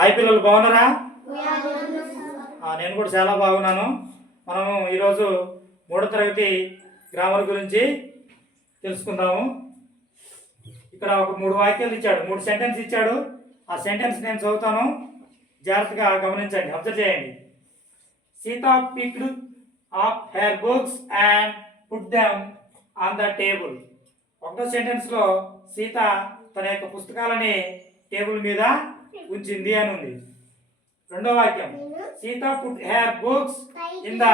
Hi పిల్లలు, బాగున్నారా? నేను కూడా చాలా బాగున్నాను. మనము ఈరోజు 3వ తరగతి గ్రామర్ గురించి తెలుసుకుందాము. ఇక్కడ ఒక 3 వాక్యాలు ఇచ్చాడు, 3 సెంటెన్స్ ఇచ్చాడు. ఆ సెంటెన్స్ నేను చదువుతాను, జాగ్రత్తగా గమనించండి, అబ్జర్వ్ చేయండి. Sita picked up her books and put them on the table. ఒకటో సెంటెన్స్లో సీత తన యొక్క పుస్తకాలని టేబుల్ మీద ఉంచింది అని ఉంది. రెండో వాక్యం, Sita put her books in the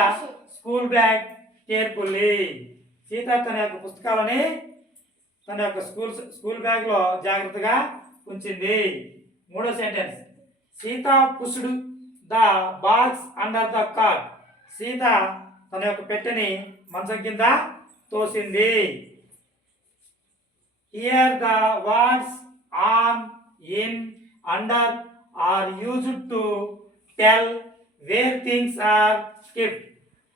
school bag carefully. Sita తన యొక్క పుస్తకాలని తన యొక్క స్కూల్ బ్యాగ్ లో జాగ్రత్తగా ఉంచింది. మూడో sentence, Sita pushed the box under the cot. Sita తన యొక్క పెట్టెని మంచం కింద తోసింది. Here the words on, in, under are used to tell where things are kept.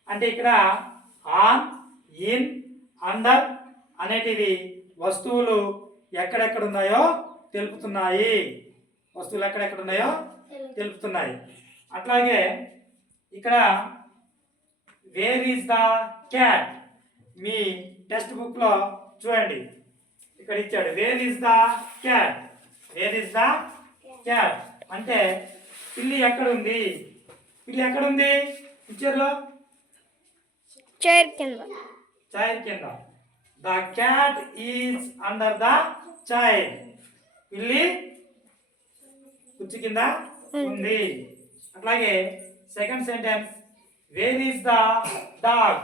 అంటే ఇక్కడ ఆన్, ఇన్, అండర్ అనేటివి వస్తువులు ఎక్కడెక్కడ ఉన్నాయో తెలుపుతున్నాయి. వస్తువులు ఎక్కడెక్కడ ఉన్నాయో తెలుపుతున్నాయి. అట్లాగే ఇక్కడ wear is the cat. Me text book లో చూడండి, ఇక్కడ ఇచ్చాడు wear is the cat. Wear is the cat అంటే పిల్లి ఎక్కడ ఉంది? పిల్లి ఎక్కడ ఉంది పిక్చర్ లో? చైర్ కింద. చైర్ కింద. The cat is under the chair. పిల్లి కుర్చీ కింద ఉంది. అట్లాగే second sentence, where is the dog.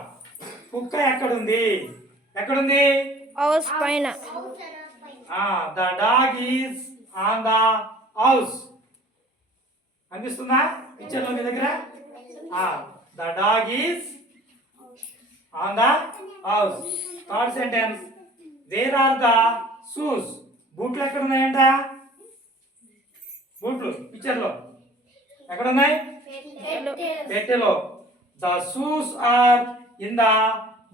కుక్క ఎక్కడుంది? ఎక్కడుంది? హౌస్ పైన. The dog is on the house. అనిపిస్తుందా పిక్చర్ లో మీ దగ్గర? The dog is on the house. Third sentence, where are the shoes. బూట్లు ఎక్కడ ఉన్నాయంట? బూట్లు పిక్చర్ లో ఎక్కడ ఉన్నాయి? పెట్టెలో. The shoes are in the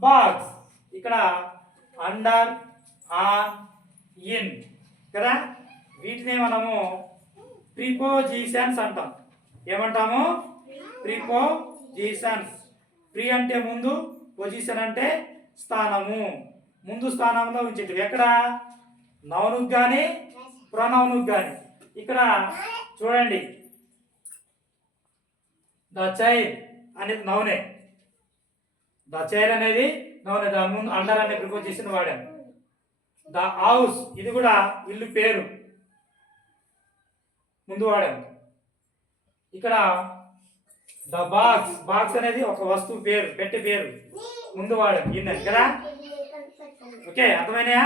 box. ఇక్కడ అండర్, ఆన్, ఇన్ కదా. వీటినే మనము ప్రిపోజిషన్స్ అంటాం. ఏమంటాము? ప్రిపోజిషన్స్. ప్రి అంటే ముందు, పొజిషన్ అంటే స్థానము. ముందు స్థానంలో ఉంచేటివి ఎక్కడ? నౌనుకు కానీ ప్రొనౌనుకు కానీ. ఇక్కడ చూడండి, ద చైర్ అనేది నౌనే. ద చైర్ అనేది నౌనే. దాని ముందు అండర్ అనే ప్రిపోజిషన్ వాడాము. ద హౌస్ ఇది కూడా ఇల్లు పేరు ముందు వాడాము. ఇక్కడ ద బాక్స్, బాక్స్ అనేది ఒక వస్తువు పేరు, పెట్టె పేరు ముందు వాడాము. ఇన్నది కదా. ఓకే, అర్థమైనాయా?